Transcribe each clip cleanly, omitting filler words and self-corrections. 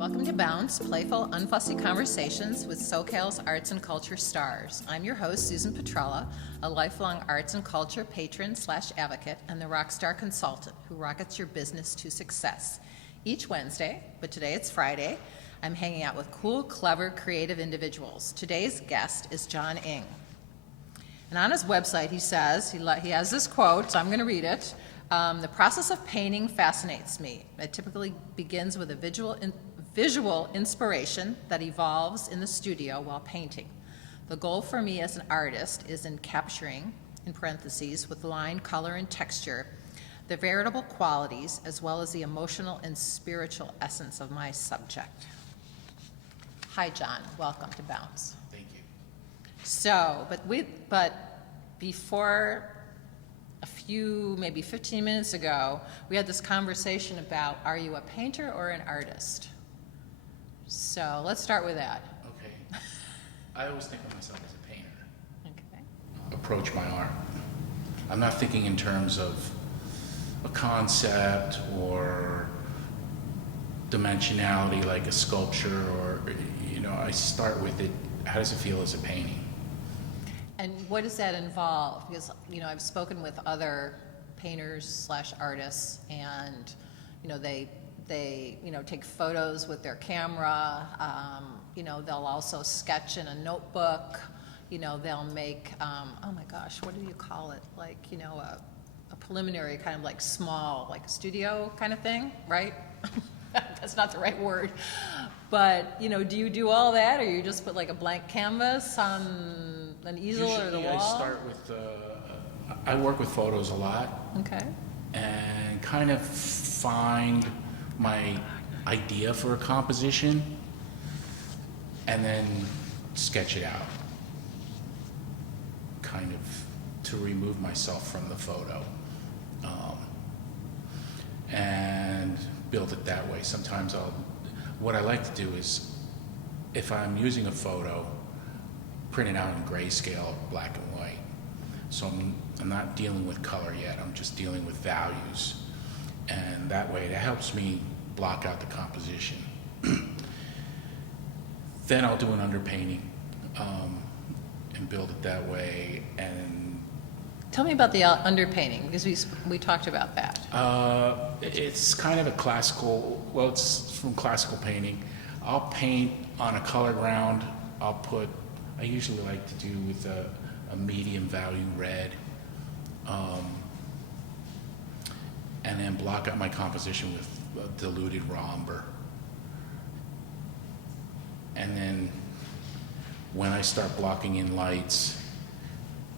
Welcome to Bounce, playful, unfussy conversations with SoCal's arts and culture stars. I'm your host, Susan Petrella, a lifelong arts and culture patron / advocate, and the rockstar consultant who rockets your business to success. Each Wednesday, but today it's Friday, I'm hanging out with cool, clever, creative individuals. Today's guest is Jon Ng. And on his website, he says, he has this quote, so I'm going to read it. The process of painting fascinates me. It typically begins with a visual inspiration that evolves in the studio while painting. The goal for me as an artist is in capturing, in parentheses, with line, color, and texture, the veritable qualities as well as the emotional and spiritual essence of my subject. Hi, Jon. Welcome to Bounce. Thank you. So, but before a few, maybe 15 minutes ago, we had this conversation about, are you a painter or an artist? So let's start with that. Okay. I always think of myself as a painter. Okay. Approach my art. I'm not thinking in terms of a concept or dimensionality like a sculpture or, I start with it, how does it feel as a painting? And what does that involve? Because, I've spoken with other painters / artists, and, they take photos with their camera. They'll also sketch in a notebook. They'll make, oh my gosh, what do you call it? Like, a preliminary kind of like small, like a studio kind of thing, right? That's not the right word. But, do you do all that, or you just put like a blank canvas on an easel or the wall? Usually I start with, I work with photos a lot. Okay. And kind of find my idea for a composition and then sketch it out. Kind of to remove myself from the photo. And build it that way. Sometimes what I like to do is, if I'm using a photo, print it out in grayscale, black and white. So I'm not dealing with color yet, I'm just dealing with values. And that way, it helps me block out the composition. Then I'll do an underpainting and build it that way. And Tell me about the underpainting, because we talked about that. it's kind of a classical, it's from classical painting. I'll paint on a color ground. I usually like to do with a medium value red, and then block out my composition with diluted raw umber. And then when I start blocking in lights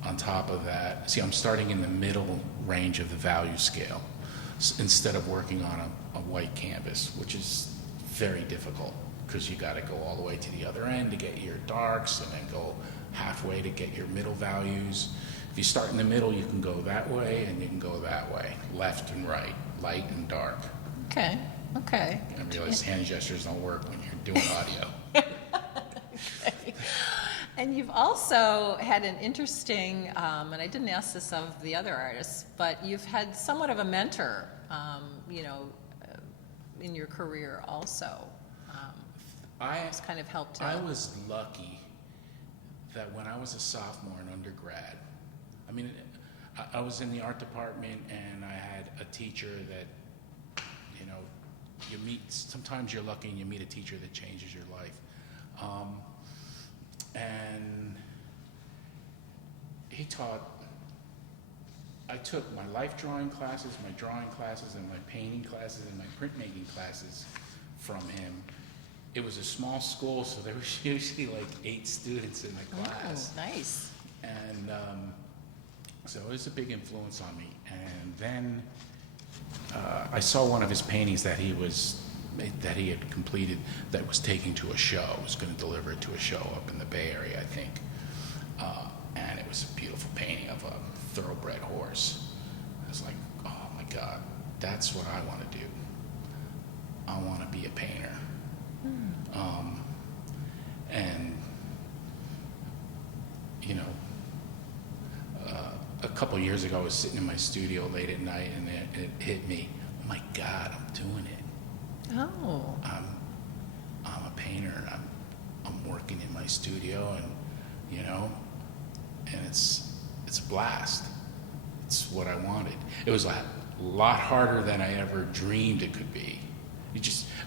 on top of that, see, I'm starting in the middle range of the value scale instead of working on a white canvas, which is very difficult because you got to go all the way to the other end to get your darks and then go halfway to get your middle values. If you start in the middle, you can go that way and you can go that way, left and right, light and dark. Okay. I realize hand gestures don't work when you're doing audio. Okay. And you've also had an interesting, and I didn't ask this of the other artists, but you've had somewhat of a mentor, in your career also. It's kind of helped out. I was lucky that when I was a sophomore in undergrad, I was in the art department and I had a teacher that, you meet, sometimes you're lucky and you meet a teacher that changes your life. And I took my life drawing classes, my drawing classes, and my painting classes, and my printmaking classes from him. It was a small school, so there was usually like 8 students in the class. Oh, nice. And so it was a big influence on me. And then I saw one of his paintings that he had completed that was taken to a show. Was going to deliver it to a show up in the Bay Area, I think. And it was a beautiful painting of a thoroughbred horse. I was like, oh my God, that's what I want to do. I want to be a painter. And a couple years ago, I was sitting in my studio late at night, and it hit me. Oh my God, I'm doing it. Oh. here, and I'm working in my studio, and and it's a blast. It's what I wanted. It was a lot harder than I ever dreamed it could be.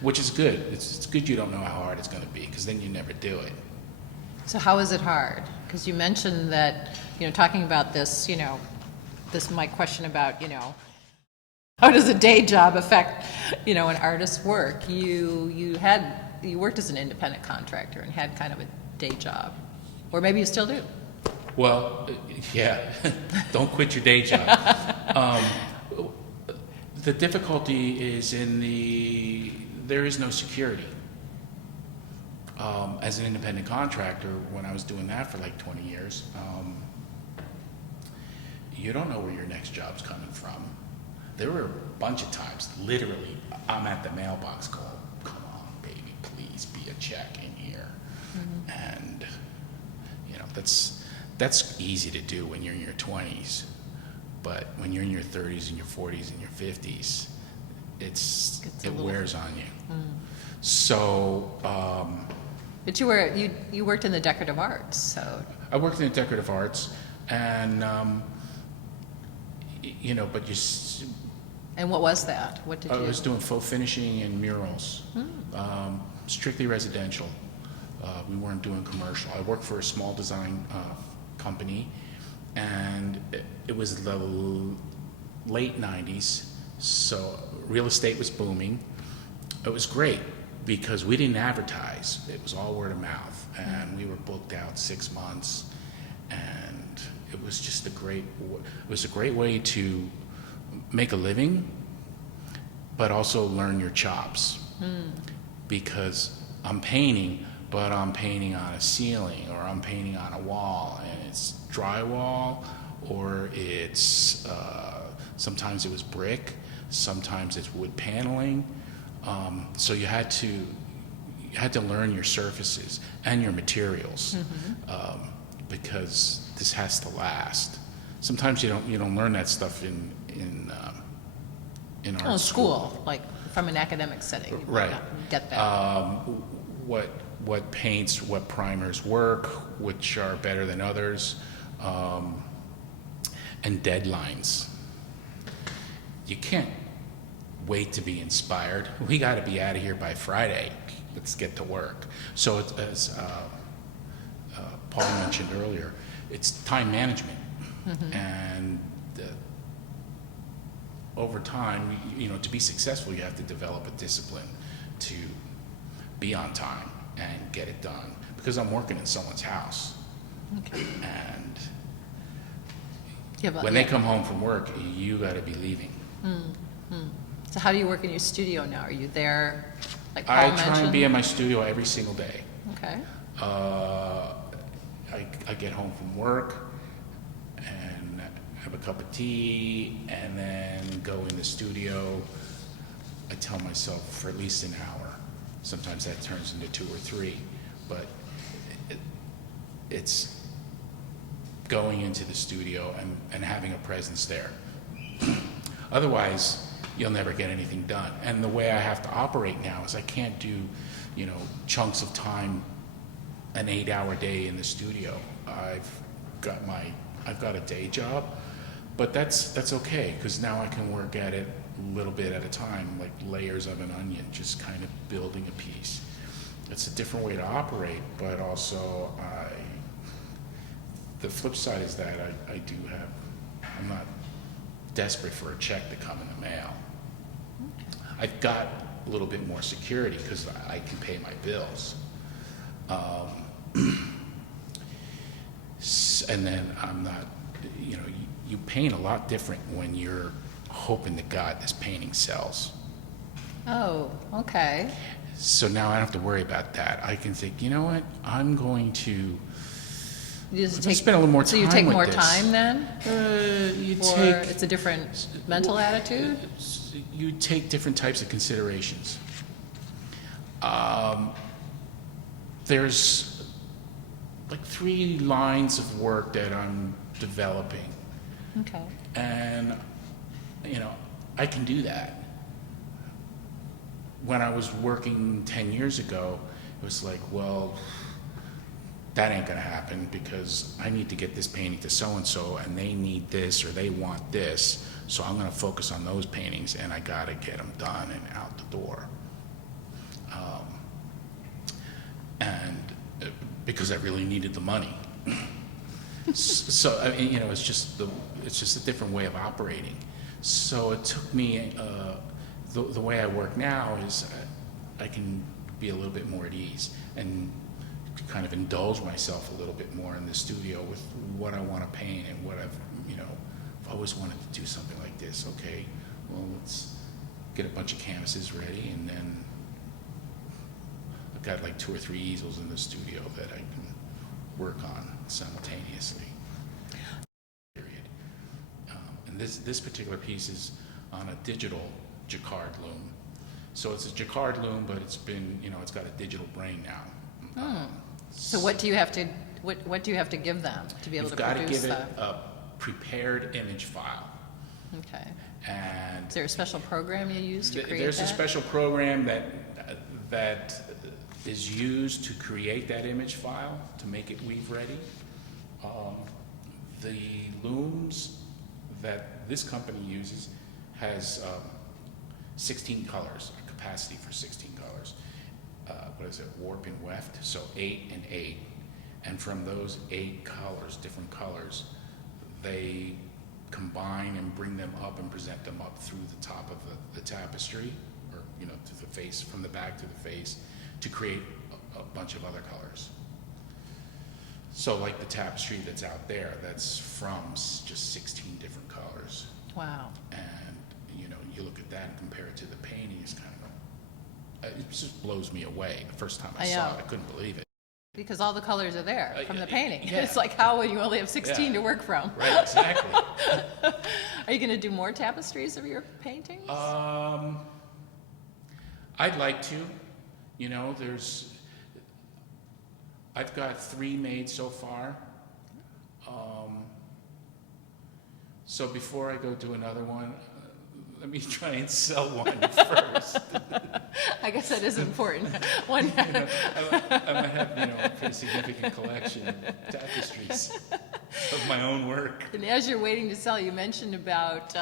Which is good. It's good you don't know how hard it's going to be, because then you never do it. So how is it hard? Because you mentioned that, talking about this, this my question about, how does a day job affect, an artist's work? You worked as an independent contractor and had kind of a day job, or maybe you still do. Well, yeah, don't quit your day job. The difficulty is there is no security. As an independent contractor, when I was doing that for like 20 years, you don't know where your next job's coming from. There were a bunch of times, literally, I'm at the mailbox going, come on, baby, please be a check in here. Mm-hmm. And, that's easy to do when you're in your 20s. But when you're in your 30s and your 40s and your 50s, it wears on you. Mm. So, but you worked in the decorative arts, so. I worked in the decorative arts, and but you. And what was that? What did you? I was doing faux finishing and murals, strictly residential. We weren't doing commercial. I worked for a small design company, and it was the late 90s, so real estate was booming. It was great because we didn't advertise. It was all word of mouth, and we were booked out 6 months, and it was just a great way to make a living, but also learn your chops. Because I'm painting, but I'm painting on a ceiling, or I'm painting on a wall, and it's drywall, or it's sometimes it was brick, sometimes it's wood paneling. So you had to learn your surfaces and your materials, because this has to last. Sometimes you don't learn that stuff in art school, like from an academic setting. You right. might not get that. What paints, what primers work, which are better than others, and deadlines. You can't wait to be inspired. We got to be out of here by Friday. Let's get to work. So as Paul mentioned earlier, it's time management. And over time, to be successful, you have to develop a discipline to be on time and get it done. Because I'm working in someone's house. Okay. And when they come home from work, you got to be leaving. So how do you work in your studio now? Are you there, like Paul mentioned? I try and be in my studio every single day. Okay. I get home from work and have a cup of tea, and then go in the studio. I tell myself for at least an hour. Sometimes that turns into 2 or 3, but it's going into the studio and having a presence there. Otherwise, you'll never get anything done. And the way I have to operate now is I can't do, chunks of time, an 8-hour day in the studio. I've got a day job, but that's okay, because now I can work at it a little bit at a time, like layers of an onion, just kind of building a piece. It's a different way to operate, but also the flip side is that I'm not desperate for a check to come in the mail. I've got a little bit more security because I can pay my bills. And then I'm not, you paint a lot different when you're hoping to God this painting sells. Oh, okay. So now I don't have to worry about that. I can think, you know what, I'm going to spend a little more time. So you take more this. time then? It's a different mental attitude? You take different types of considerations. There's like 3 lines of work that I'm developing. Okay. And, I can do that. When I was working 10 years ago, it was like, well, that ain't gonna happen because I need to get this painting to so-and-so and they need this or they want this. So I'm gonna focus on those paintings and I gotta get them done and out the door. And because I really needed the money. So, I mean, you know, it's just a different way of operating. So it took me, the way I work now is I can be a little bit more at ease and kind of indulge myself a little bit more in the studio with what I want to paint and what I've always wanted to do something like this. Okay, well, let's get a bunch of canvases ready, and then I've got like 2 or 3 easels in the studio that I can work on simultaneously. Period. And this particular piece is on a digital jacquard loom. So it's a jacquard loom, but it's been, it's got a digital brain now. So what do you have to give them to be able to produce You've got to give that? it a prepared image file. Okay. And Is there a special program you use to create there's that? a special program that is used to create that image file to make it weave ready. The looms that this company uses has 16 colors, a capacity for 16 colors. What is it, warp and weft, so 8 and 8. And from those 8 colors, different colors, they combine and bring them up and present them up through the top of the tapestry, or, to the face, from the back to the face, to create a bunch of other colors. So like the tapestry that's out there, that's from just 16 different colors. Wow. And, you look at that and compare it to the painting, it's kind of, it just blows me away. The first time I saw it, I couldn't believe it. Because all the colors are there from the painting. Yeah. It's like, how will you only have 16 to work from? Right, exactly. Are you going to do more tapestries of your paintings? I'd like to. I've got 3 made so far. So before I go do another one, let me try and sell one first. I guess that is important. One. I might have, a pretty significant collection of tapestries of my own work. And as you're waiting to sell, you mentioned about,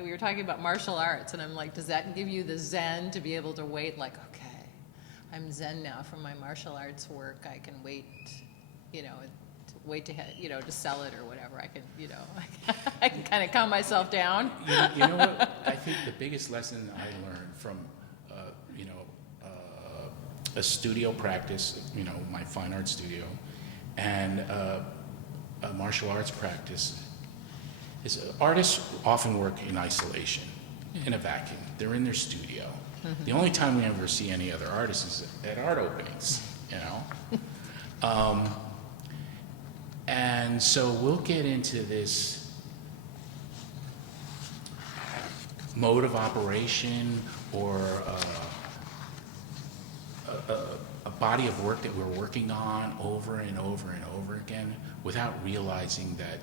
we were talking about martial arts, and I'm like, does that give you the zen to be able to wait, like, okay, I'm zen now from my martial arts work, I can wait, to sell it or whatever. I can, I can kind of calm myself down. You know what? I think the biggest lesson I learned from, a studio practice, my fine art studio, and a martial arts practice, is artists often work in isolation, in a vacuum. They're in their studio. Mm-hmm. The only time we ever see any other artists is at art openings, And so we'll get into this mode of operation or a body of work that we're working on over and over and over again without realizing that,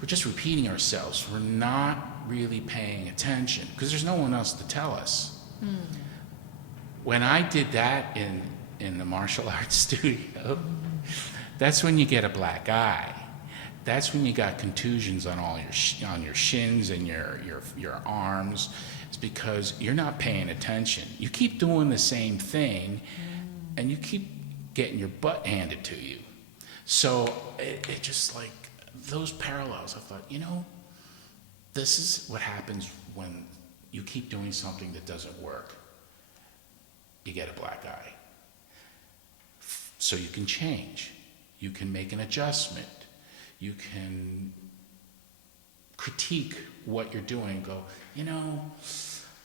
we're just repeating ourselves. We're not really paying attention because there's no one else to tell us. Mm. When I did that in the martial arts studio, that's when you get a black eye. That's when you got contusions on all on your shins and your arms. It's because you're not paying attention. You keep doing the same thing, and you keep getting your butt handed to you. So it just like those parallels. I thought, this is what happens when you keep doing something that doesn't work. You get a black eye. So you can change. You can make an adjustment. You can critique what you're doing and go,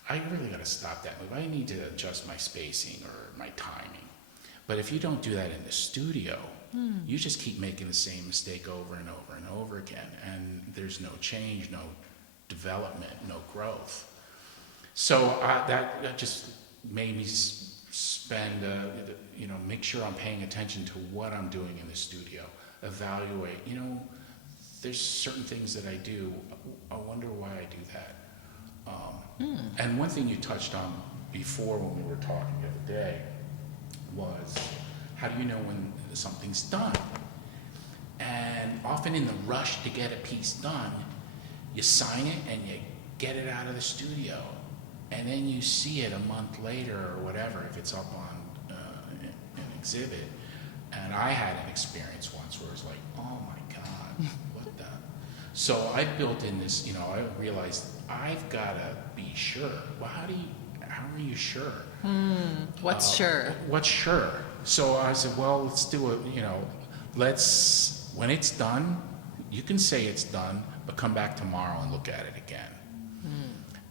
I really got to stop that move. I need to adjust my spacing or my timing. But if you don't do that in the studio, you just keep making the same mistake over and over and over again. And there's no change, no development, no growth. So that just made me spend, make sure I'm paying attention to what I'm doing in the studio. Evaluate, there's certain things that I do. I wonder why I do that. And one thing you touched on before when we were talking the other day was, how do you know when something's done? And often in the rush to get a piece done, you sign it and you get it out of the studio. And then you see it a month later or whatever, if it's up on an exhibit. And I had an experience once where it was like, oh my God, what the? So I built in this, I realized I've got to be sure. Well, how are you sure? What's sure? What's sure? So I said, well, let's do it, when it's done, you can say it's done, but come back tomorrow and look at it again.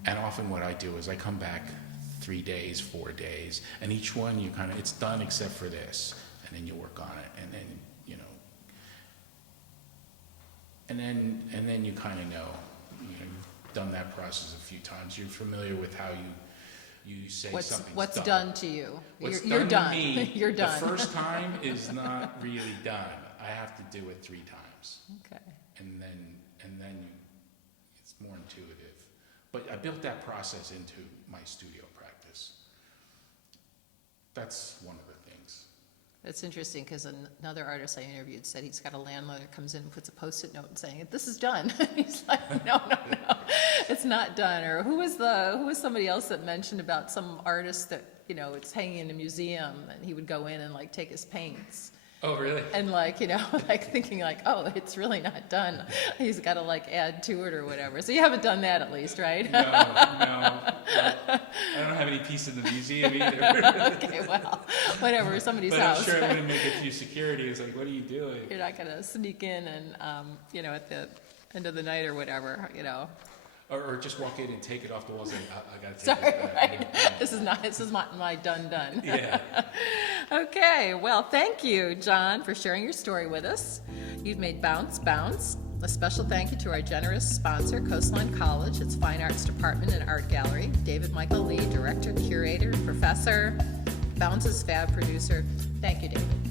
And often what I do is I come back 3 days, 4 days, and each one it's done except for this, and then you work on it, and then, and then you kind of know, you've done that process a few times. You're familiar with how you say something's what's done. done to you? What's You're done. To me, You're done. The first time is not really done. I have to do it 3 times. Okay. And then it's more intuitive. But I built that process into my studio practice. That's one of the things. That's interesting because another artist I interviewed said he's got a landlord that comes in and puts a Post-it note saying, "This is done." He's like, no, it's not done. Or who was somebody else that mentioned about some artist that it's hanging in a museum and he would go in and like take his paints. Oh, really? And thinking oh, it's really not done. He's got to add to it or whatever. So you haven't done that at least, right? No. I don't have any piece in the museum either. Okay, well, whatever, somebody's but house. I'm sure it wouldn't make it through security. It's like, what are you doing? You're not going to sneak in and, at the end of the night or whatever, Or just walk in and take it off the walls and I got to take Sorry, it back. right? This is my done. Yeah. Okay, well, thank you, John, for sharing your story with us. You've made Bounce bounce. A special thank you to our generous sponsor, Coastline College, its Fine Arts Department and Art Gallery, David Michael Lee, Director, Curator, Professor, Bounce's Fab Producer. Thank you, David.